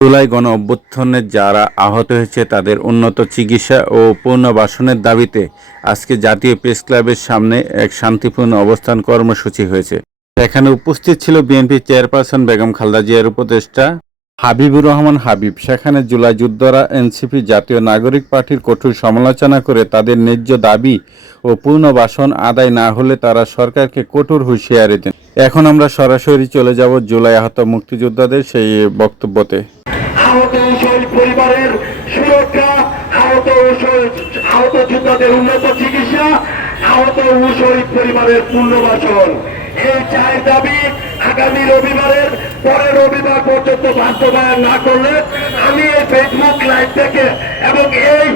জুলাই গণ অভ্যুত্থানে যারা আহত হয়েছে তাদের উন্নত চিকিৎসা ও পুনর্বাসনের দাবিতে আজকে জাতীয় প্রেস ক্লাবের সামনে এক শান্তিপূর্ণ অবস্থান কর্মসূচি হয়েছে। এখানে উপস্থিত ছিল বিএনপি চেয়ারপারসন বেগম খালদা জিয়ার উপদেষ্টা হাবিবুর রহমান হাবিব। সেখানে জুলাই যুদ্ধরা এনসিপি জাতীয় নাগরিক পার্টির কঠোর সমালোচনা করে তাদের ন্যায্য দাবি ও পুনর্বাসন আদায় না হলে তারা সরকারকে কঠোর হুঁশিয়ারি দেন। এখন আমরা সরাসরি চলে যাব জুলাই আহত মুক্তিযোদ্ধাদের সেই বক্তব্যতে। আহত শহীদ পরিবারের সুরক্ষা, আহত আহত যোদ্ধাদের উন্নত চিকিৎসা, আহত শহীদ পরিবারের পুনর্বাসন। এই চার দাবি আগামী রবিবারের, পরের রবিবার পর্যন্ত বাস্তবায়ন না করলে আমি এই ফেসবুক লাইভ থেকে এবং এই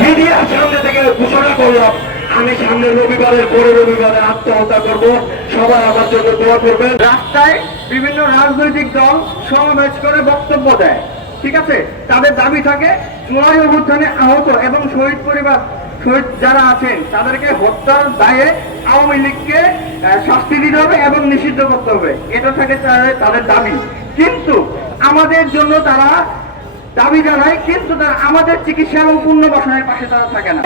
মিডিয়ার সামনে থেকে ঘোষণা করলাম। আমি সামনে রবিবারের পরে রবিবারে আত্মহত্যা করব। সবাই আমার জন্য দোয়া করবেন। রাস্তায় বিভিন্ন রাজনৈতিক দল সমাবেশ করে বক্তব্য দেয়। ঠিক আছে? তাদের দাবি থাকে, জুলাই অভ্যুত্থানে আহত এবং শহীদ পরিবার, শহীদ যারা আছেন, তাদেরকে হত্যার দায়ে আওয়ামী লীগকে শাস্তি দিতে হবে এবং নিষিদ্ধ করতে হবে। এটা থাকে তাদের- দাবি। কিন্তু আমাদের জন্য তারা দাবি জানায়, কিন্তু তারা আমাদের চিকিৎসা এবং পূর্ণ পুনর্বাসনের পাশে তারা থাকে না।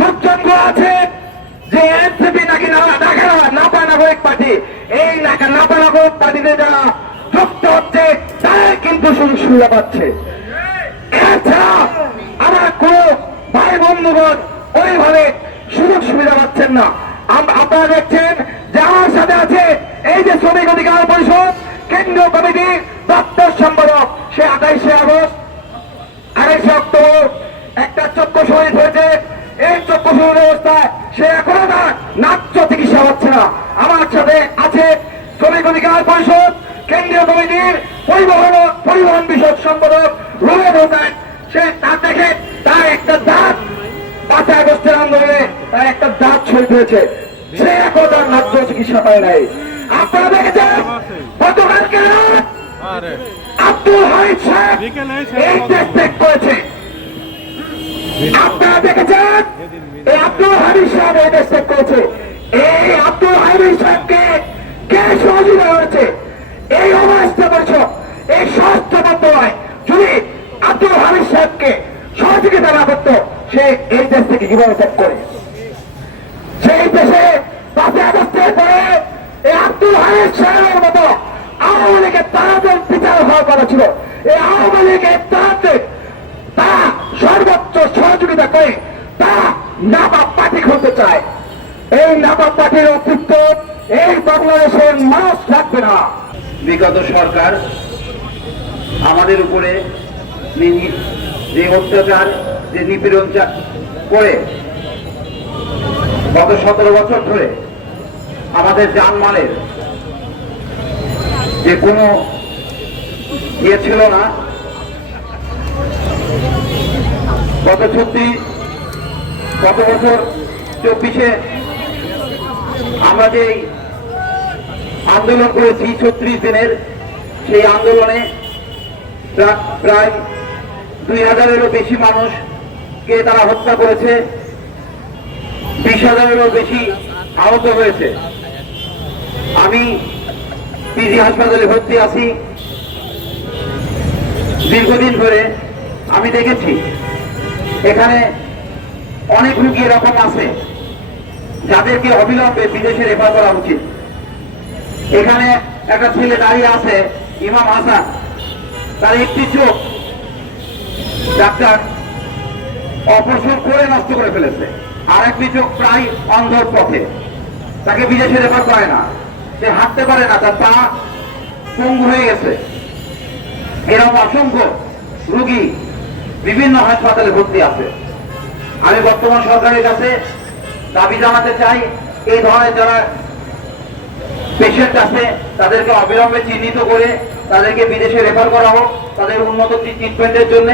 লোকজন আছে। যে এনসিপি নাকি নাপা নাগরিক পার্টি। এই নাপা নাগরিক পার্টিতে যারা যুক্ত হচ্ছে, তারাই কিন্তু শুধু সুবিধা পাচ্ছে। এছাড়া আমার কোন ভাই বন্ধুগণ ওইভাবে সুযোগ সুবিধা পাচ্ছেন না। আপনারা দেখছেন যে আমার সাথে আছে এই যে শ্রমিক অধিকার পরিষদ, কেন্দ্রীয় কমিটির দপ্তর সম্পাদক সে আঠাইশে আগস্ট আড়াইশে অক্টোবর একটা চক্ষু শহীদ হয়েছে এই চক্ষু শহীদ অবস্থায় সে এখনও না নাচ্য চিকিৎসা হচ্ছে না। আমার সাথে আছে শ্রমিক অধিকার পরিষদ কেন্দ্রীয় কমিটির পরিবহন পরিবহন বিষয়ক সম্পাদক রুবেল হোসেন। সে তার দেখে তার একটা দাঁত পাঁচই আগস্টের আন্দোলনে তার একটা দাঁত শহীদ হয়েছে সে এখন তার ন্যায্য চিকিৎসা পায় নাই। আপনারা দেখেছেন গতকালকে আব্দুল হামিদ সাহেব এই দেশ ত্যাগ করেছে। আপনারা দেখেছেন এই আব্দুল হামিদ সাহেব এই দেশ ত্যাগ করেছে এই আব্দুল হামিদ সাহেবকে কে সহযোগিতা করেছে? এই অবস্থা পরিষদ এই স্বাস্থ্য মন্ত্রণালয় যদি আব্দুল হামিদ সাহেবকে সহযোগিতা না করতো, সে এই দেশ থেকে কীভাবে ত্যাগ করে। সেই দেশে পাঁচই আগস্টের পরে এই আব্দুল হামিদ সাহেবের মতো আওয়ামী লীগের তাদের বিচার হওয়ার কথা ছিল। এই আওয়ামী লীগের তাদের তারা সর্বোচ্চ সহযোগিতা করে নাবাব পার্টি খুলতে চায়। এই নাবাব পার্টির অস্তিত্ব এই বাংলাদেশের মানুষ রাখবে না। বিগত সরকার আমাদের উপরে যে অত্যাচার, যে নিপীড়ন করে গত সতেরো বছর ধরে আমাদের জানমালের যে কোনো ইয়ে ছিল না, গত ছত্রিশ গত বছর চব্বিশে আমরা যে আন্দোলন করেছি ছত্রিশ দিনের, সেই আন্দোলনে প্রায় দুই হাজারেরও বেশি মানুষকে তারা হত্যা করেছে, বিশ হাজারেরও বেশি আহত হয়েছে। আমি পিজি হাসপাতালে ভর্তি আছি। দীর্ঘদিন ধরে আমি দেখেছি, এখানে অনেক রুগী এরকম আছে যাদেরকে অবিলম্বে বিদেশে রেফার করা উচিত। এখানে একটা ছেলে দাঁড়িয়ে আছে, ইমাম হাসান। তার একটি চোখ ডাক্তার অপারেশন করে নষ্ট করে ফেলেছে। আর একটি চোখ প্রায় অন্ধর পথে। তাকে বিদেশে রেফার করে না। সে হাঁটতে পারে না, তার পা পঙ্গু হয়ে গেছে। এরকম অসংখ্য রুগী বিভিন্ন হাসপাতালে ভর্তি আছে। আমি বর্তমান সরকারের কাছে দাবি জানাতে চাই, এই ধরনের যারা পেশেন্ট আছে, তাদেরকে অবিলম্বে চিহ্নিত করে তাদেরকে বিদেশে রেফার করা হোক, তাদের উন্নত ট্রিটমেন্টের জন্য।